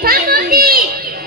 Come on.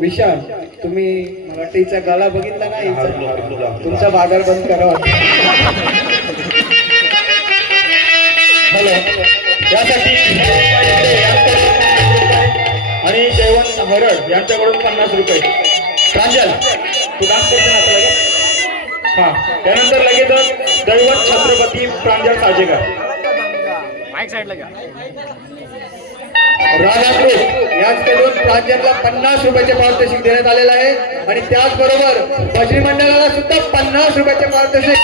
विशाल तुम्ही मला हिचा गाला बघितला ना हिचा तुमचा बाजार बंद करावा हॅलो. यासाठी आणि जयवंत हरड यांच्याकडून पन्नास रुपये. प्रांजल तू डान्स करते ना आता लगेच? हा. त्यानंतर लगेचच दैवत छत्रपती प्रांजल साजेकर राजा ग्रुप याचकडून प्रांजलला पन्नास रुपयाचे पारितोषिक देण्यात आलेलं आहे. आणि त्याचबरोबर भजनी मंडळाला सुद्धा पन्नास रुपयाचे पारितोषिक